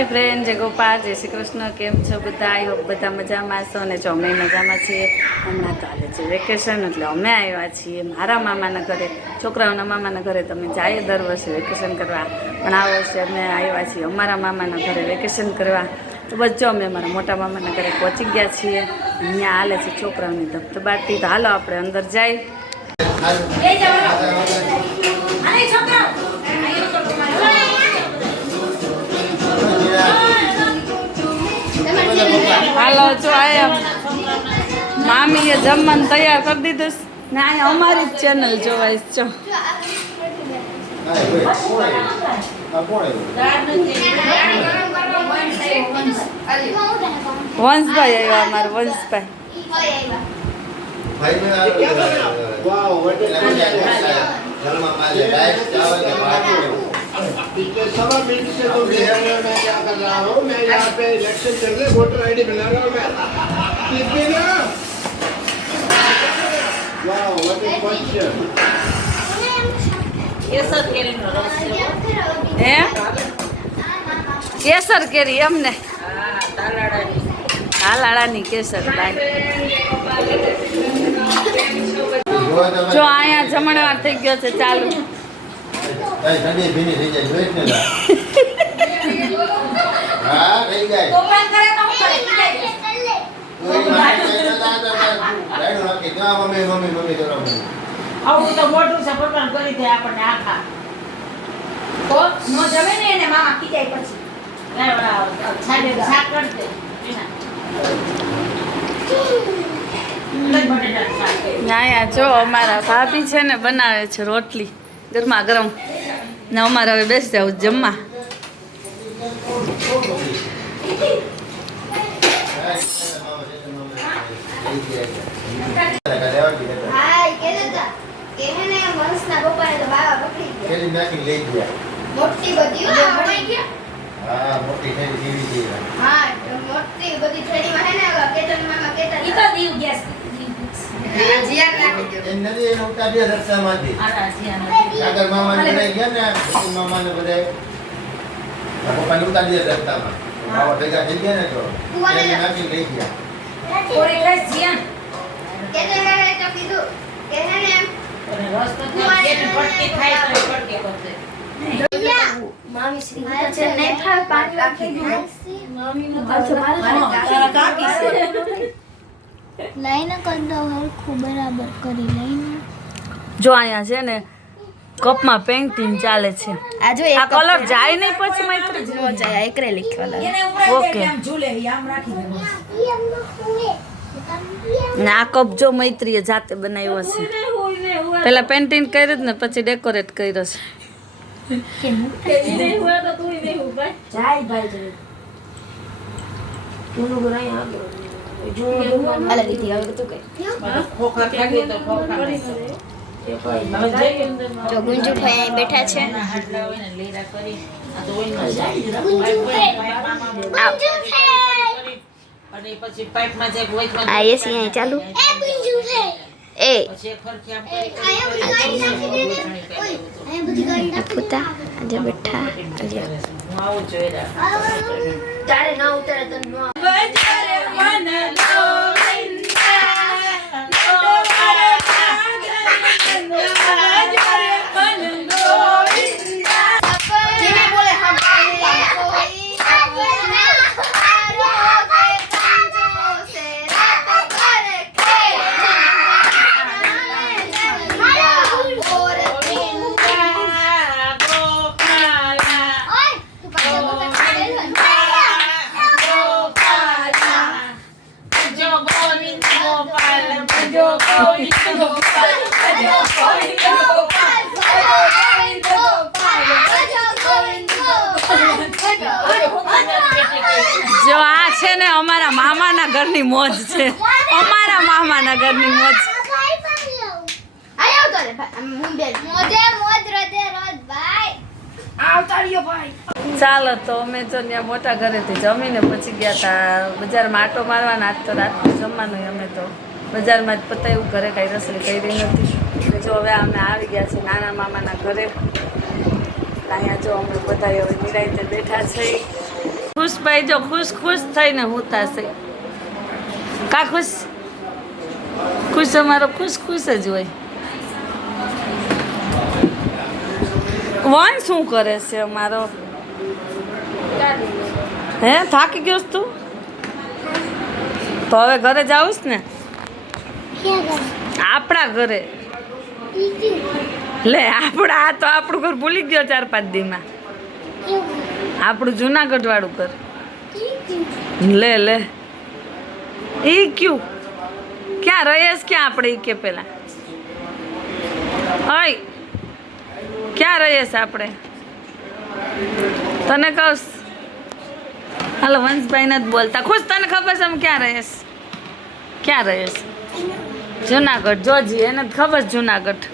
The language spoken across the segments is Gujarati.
हाय फ्रेंड, जय गोपाल, जय श्री कृष्ण। केम छो बधा? आई होप बधा मजामां छो ने जो अमे मजामां छीए। हमणां चाले छे वेकेशन એટલે અમે આવ્યા છીએ મારા મામાના ઘરે। છોકરાઓના મામાના ઘરે તમે જાય દર વર્ષે વેકેશન કરવા, પણ આ વર્ષે અમે આવ્યા છીએ અમારા મામાના ઘરે વેકેશન કરવા। તો બસ જો અમે અમારા મોટા મામાના ઘરે પહોંચી ગયા છીએ। અહીંયા હાલે છે છોકરાઓની ધબધબાટી। તો હાલો આપણે અંદર જાય। हालो जो आया मामी जमन तैयार कर दी ना हमारी चैनल जो जो वंश भाई आयो हमारे वंश भाई पिछले 1.5 मिनट से तो मैं क्या कर रहा हूँ। मैं यहाँ पे इलेक्शन चल रहे वोटर आईडी बना रहा हूँ मैं। वाह व्हाट इज क्वेश्चन। केसर केरी नो रस है केसर केरी हमने तालाड़ानी केसर भाई जो आया जमणवार થઈ ગયો છે ચાલુ। ठंडी भीनी થઈ જાય જોઈ ને હા થઈ જાય કોપન કરે તો હું કરી જાય રાઈડો નાખી જા મમ્મી મમ્મી મમ્મી કરો આવું તો મોટું છે પ્રોગ્રામ કરી દે આપણને આખા તો નો જમે ને એને મામા કીજાય પછી લે વડા છાડે શાક કરી દે ના જો અમારા ભાભી છે ને બનાવે છે રોટલી ગરમા ગરમ ને અમારે હવે બેસી જાવ જમવા। હાય કેલેતા કેને વંશના પપ્પાને તો બાવા પકડી ગયા કેલી નાખી લઈ ગયા મોટી બધી પડી ગયા। હા મોટી થઈ જીવી ગઈ હા મોટી બધી થેલીમાં હે ને કેતન મામા કેતન ઈ તો દીવ ગેસ જીયા નાખી દો એ નદી એને ઉતારી રસ્તામાંથી આડા જીયા આગળ મામાને લઈ ગયા ને મામાને બધાય પપ્પાને ઉતારી રસ્તામાં બાવા ભેગા થઈ ગયા ને તો કેલી નાખી લઈ ગયા થોડી રસ જીયા કેતન મામાએ તો કીધું કે હે ને રસ તો કેને પડતી ખાય તો પડકે કરતે મામી શ્રી છે નહીં ખાય પાંચ રાખી દે મામી નો તારા કાકી છે લાઈન કરી દો હરખું બરાબર કરી લઈને જો અહીંયા છે ને કપમાં પેઇન્ટિંગ ચાલે છે। આ જો આ કલર જાય નહીં પછી મૈત્રી નો જાય એક્રેલિક વાળા એને ઉડાઈ ઓકે। દે આમ ઝૂલે ઈ આમ રાખી દે બસ ને આ કપ જો મૈત્રીએ જાતે બનાવ્યો છે। પેલા પેઇન્ટિંગ કર્યું જ ને પછી ડેકોરેટ કર્યો છે। જાય ભાઈ જાય તું ગરાય આ જો અલે દીદી હવે તું કઈ ખોખા ખાગી તો ખોખા નહીં એ કોઈ હવે જઈ જો ગુંજુ ભાઈ અહીં બેઠા છે હાડલા હોય ને લીરા કરી આ તો ઓઈન જાય અને પછી પાઇપમાં જાય વોઈસમાં આ એસી અહીં ચાલુ એ પછી ફરકી આમ પુતા આજે બેઠા આજે હું આવું જોઈ રહ્યા તારે ના ઉતરે તો નો બજારે મન લોવિંદા કેને બોલે હમ કોઈ જો આ છે ને અમારા મામાના ઘરની મોજ છે। અમારા મામાના ઘરની મોજ આયો તો રે મુંબઈ મોજે મોજ રોજે રોજ ભાઈ આવતાડ્યો ભાઈ। ચાલો તો અમે તો ત્યાં મોટા ઘરેથી જમીને પછી ગયા હતા બજારમાં આટો મારવાના। આજ તો રાતનું જમવાનું અમે તો બજારમાં જ પતાવ્યું, ઘરે કાંઈ રસોઈ કરી નથી। જો હવે અમે આવી ગયા છીએ નાના મામાના ઘરે। અહીંયા જો અમે બધા હવે નિરાંતે બેઠા છે। ખુશભાઈ જો ખુશ થઈને હુતા છે કા ખુશ અમારો ખુશ જ હોય. વન શું કરે છે અમારો? હે થાકી ગયો તું? તો હવે ઘરે જાઉં ને? આપણા ઘરે લે આપણા આ તો આપણું ઘર ભૂલી ગયો 4-5 દીમાં. આપણું જુનાગઢ વાળું ઘર લે ઈ ક્યું ક્યાં રહીશ ક્યાં આપણે ઈ કે પેલા ઓય ક્યાં રહીશ આપણે તને કહું હાલો વંશભાઈ નથી બોલતા ખુશ તને ખબર છે હું ક્યાં રહીશ જુનાગઢ જોજી એને ખબર છે જુનાગઢ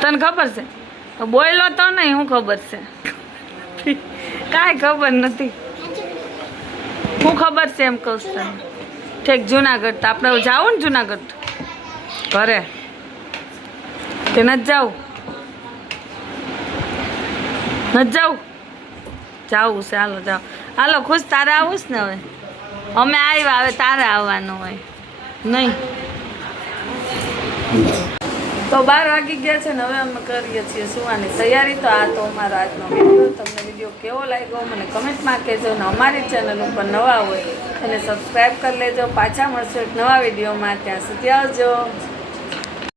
તને ખબર છે બોયલો તો નહીં શું ખબર છે કાંઈ ખબર નથી શું ખબર છે એમ કહું તને ઠીક જુનાગઢ તો આપણે જાવું ને જુનાગઢ ઘરે તે નથી જાવું જાવું છે હાલો જાઓ હાલો ખુશ તારે આવું છે ને હવે અમે આવ્યા હવે તારે આવવાનું હોય નહીં તો 12 વાગી ગયા છે ને હવે અમે કરીએ છીએ સુવાની તૈયારી. તો આ તો અમારો આજનો વિડીયો. તમને વિડીયો કેવો લાગ્યો મને કમેન્ટમાં કહેજો ને અમારી ચેનલ ઉપર નવા હોય એને સબસ્ક્રાઈબ કરી લેજો. પાછા મળશું એક નવા વિડીયોમાં. ત્યાં સુધી આવજો.